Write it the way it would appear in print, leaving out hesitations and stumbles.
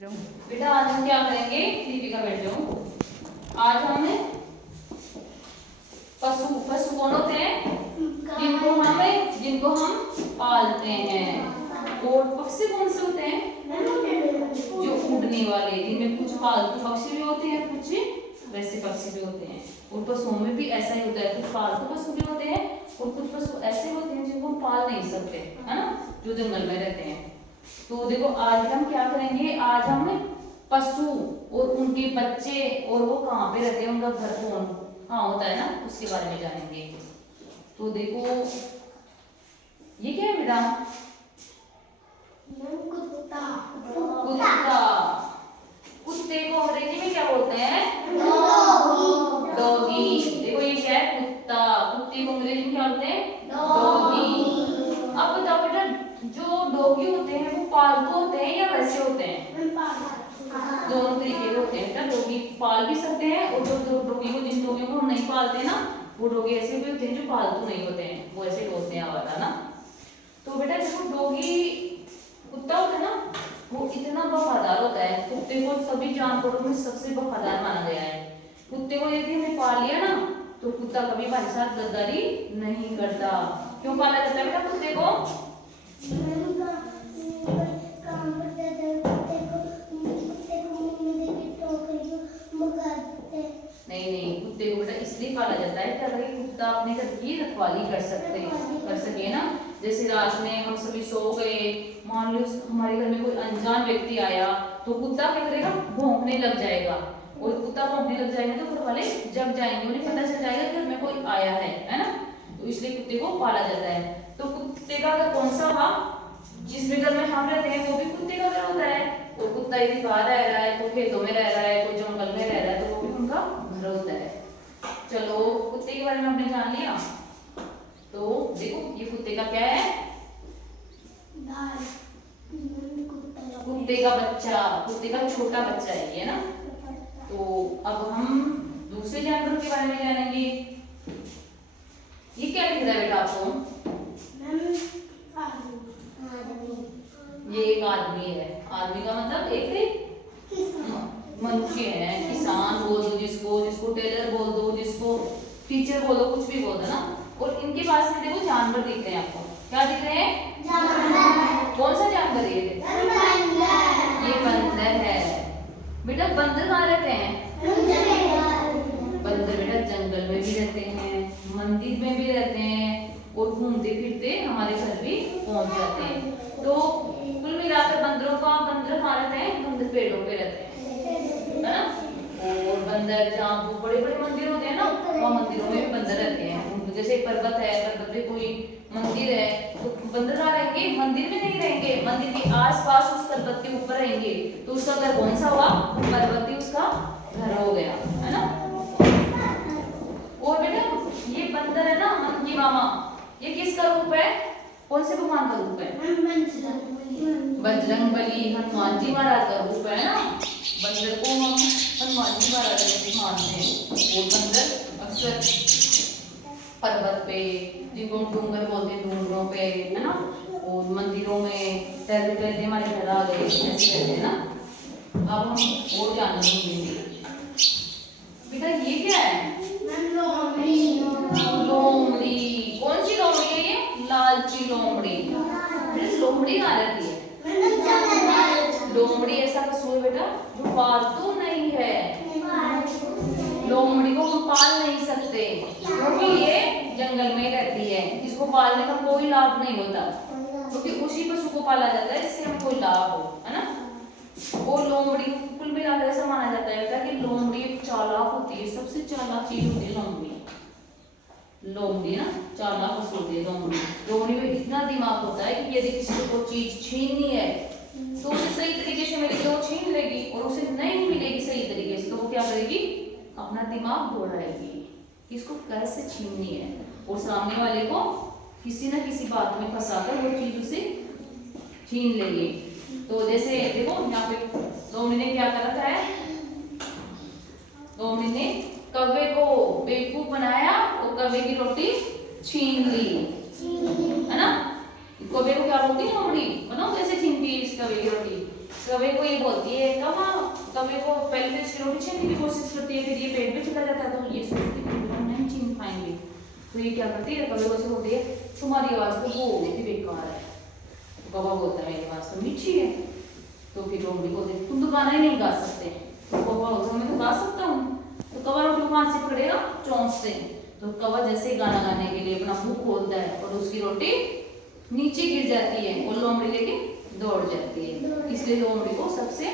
बेटा आज हम क्या करेंगे? दीपिका बैठ जाओ। आज हम पशु कौन होते हैं जिनको हम पालते हैं। और पक्षी कौन से होते हैं? जो उड़ने वाले, जिनमें कुछ पालतू पक्षी भी होते हैं, कुछ वैसे पक्षी भी होते हैं। और पशुओं में भी ऐसा ही होता है, कुछ पालतू पशु भी होते हैं और कुछ पशु ऐसे होते हैं जिनको हम पाल नहीं सकते, है ना, जो जंगल में रहते हैं। तो देखो आज हम क्या करेंगे, आज हम पशु और उनके बच्चे और वो कहाँ पे रहते हैं, उनका घर कहाँ होता है ना, उसके बारे में जानेंगे। तो देखो ये क्या है बेटा? कुत्ता। कुत्ता। कुत्ते को अंग्रेजी में क्या बोलते हैं? डॉगी। देखो ये क्या है? कुत्ता। कुत्ते को अंग्रेजी में क्या बोलते हैं? डॉगी। अब बताओ बेटा, जो डॉगी होते हैं वो पालतू होते हैं या वैसे होते हैं? दोनों तरीके के होते हैं बेटा। डॉगी पाल भी सकते हैं और जो डॉगी को, जिन डॉगी को हम नहीं पालते ना, वो डॉगी ऐसे भी होते हैं जो पालतू नहीं होते हैं, वो ऐसे बोलते हैं आवारा ना। तो बेटा देखो, डॉगी कुत्ता होता है ना, वो इतना वफादार होता है। कुत्ते को सभी जानवरों में सबसे वफादार माना गया है। कुत्ते को यदि हमने पाल लिया ना, तो कुत्ता कभी हमारे साथ गद्दारी नहीं करता। क्यों पाला जाता है बेटा कुत्ते को? नहीं, कुत्ते को बेटा इसलिए पाला जाता है ताकि कुत्ता अपने घर की रखवाली कर सके ना। जैसे रात में हम सभी सो गए, मान लो हमारे घर में कोई अनजान व्यक्ति आया, तो कुत्ता क्या करेगा? भौंकने लग जाएगा। और कुत्ता भौंकने लग जाएगा तो घर वाले जग जाएंगे, उन्हें पता चल जाएगा कि घर में कोई आया है ना। तो इसलिए कुत्ते को पाला जाता है। तो कुत्ते का घर कौन सा था? जिस भी घर में हम रहते हैं वो भी कुत्ते का घर होता है। और कुत्ता यदि बाहर रह रहा है, तो खेतों में रह रहा है, कोई जंगल में रह रहा है, तो वो भी उनका घर होता है। चलो कुत्ते के बारे में हमने जान लिया। तो देखो ये कुत्ते का क्या है? कुत्ते का बच्चा, कुत्ते का छोटा बच्चा है ये ना। तो अब हम दूसरे जानवरों के बारे में जानेंगे। ये क्या दिख रहा है बेटा आपको? ये एक आदमी है। आदमी का मतलब एक मनुष्य है। किसान बोल दो जिसको टेलर बोल दो, जिसको टीचर बोल दो, कुछ भी बोल दो ना। और इनके पास में देखो जानवर दिख रहे हैं आपको। क्या दिख रहे हैं? जानवर। कौन सा जानवर है ये? ये बंदर है बेटा। बंदर कहाँ रहते हैं? बंदर बेटा जंगल में भी रहते हैं, मंदिर में भी रहते हैं और घूमते फिरते हमारे घर भी पहुंच जाते हैं। तो कुल मिलाकर बंदर कहाँ रहते हैं? बंदर पेड़ों पे रहते हैं, है ना। और बंदर जहाँ बड़े बड़े मंदिर होते हैं ना, वहाँ मंदिरों में भी बंदर रहते हैं। जैसे पर्वत है, पर्वत पे कोई मंदिर है, तो बंदर कहाँ रहेंगे? मंदिर में नहीं रहेंगे, मंदिर के आसपास उस पर्वत के ऊपर रहेंगे। तो उसका घर कौन सा हुआ? पर्वत ही उसका घर हो गया, है ना। और बेटा ये बंदर है ना, मंकी मामा, ये किसका रूप है? कौन से भगवान का रूप है? बजरंगबली, हनुमान जी महाराज का रूप है ना। बंदर को हम हनुमान जी महाराज को मानते हैं। और बंदर अक्सर पर्वत पे, जिनको डूंगर बोलते हैं, डूंगरों पे, है ना, और मंदिरों में टहलते टहलते हमारे घर आ गए, ऐसे रहते हैं ना। अब हम और जानने मिलेंगे। बेटा ये क्या है? लोमड़ी। कौन सी लोमड़ी है ये? लालची लोमड़ी। लोमड़ी कहाँ रहती है? लोमड़ी ऐसा पशु है बेटा जो पालतू नहीं है। लोमड़ी को हम पाल नहीं सकते क्योंकि ये जंगल में रहती है। इसको पालने का कोई लाभ नहीं होता, क्योंकि उसी पशु को पाला जाता है जिससे हमें कोई लाभ हो, है ना। वो लोमड़ी कुल मिलाकर ऐसा माना जाता है कि लोमड़ी चालाक होती है, सबसे चालाक चीज होती है लोमड़ी। लोमड़ी ना चालाक पशु होती है लोमड़ी। लोमड़ी में इतना दिमाग होता है कि यदि किसी को चीज छीननी है तो उसे सही तरीके से मिलेगी, वो छीन लेगी। और उसे नहीं मिलेगी सही तरीके से तो वो क्या करेगी? अपना दिमाग दौड़ाएगी कि इसको कैसे छीननी है, और सामने वाले को किसी न किसी बात में फंसाकर वो चीज उसे छीन लेगी। तो जैसे देखो यहाँ पे लोमड़ी ने क्या कर रखा है? लोमड़ी ने कौवे को बेवकूफ बनाया और कौवे की रोटी छीन ली, है ना। कौवे को क्या बोलती है लोमड़ी? बताओ कैसे छीनती है इस कौवे की रोटी? कवे को ये बोलती है कमा, कवे को पहले तो इसकी रोटी छीनने की कोशिश करती है, फिर ये पेट में चला जाता है तो ये सोचती है कि हम नहीं छीन पाएंगे, तो ये क्या करती है कवे को से बोलती है तुम्हारी आवाज़ तो बहुत ही बेकार है। तो कौवा बोलता है मेरी आवाज़ तो मीठी है। तो फिर लोमड़ी बोलते है तुम तो गाना ही नहीं गा सकते। तो कौवा बोलता है मैं तो गा सकता हूँ। तो कौवा रोटी को कहाँ से पकड़ेगा? चोंच से। तो कौवा जैसे ही गाना गाने के लिए अपना मुंह खोलता है और उसकी रोटी नीचे गिर जाती है और लोमड़ी लेके दौड़ जाती है। इसलिए लोमड़ी को सबसे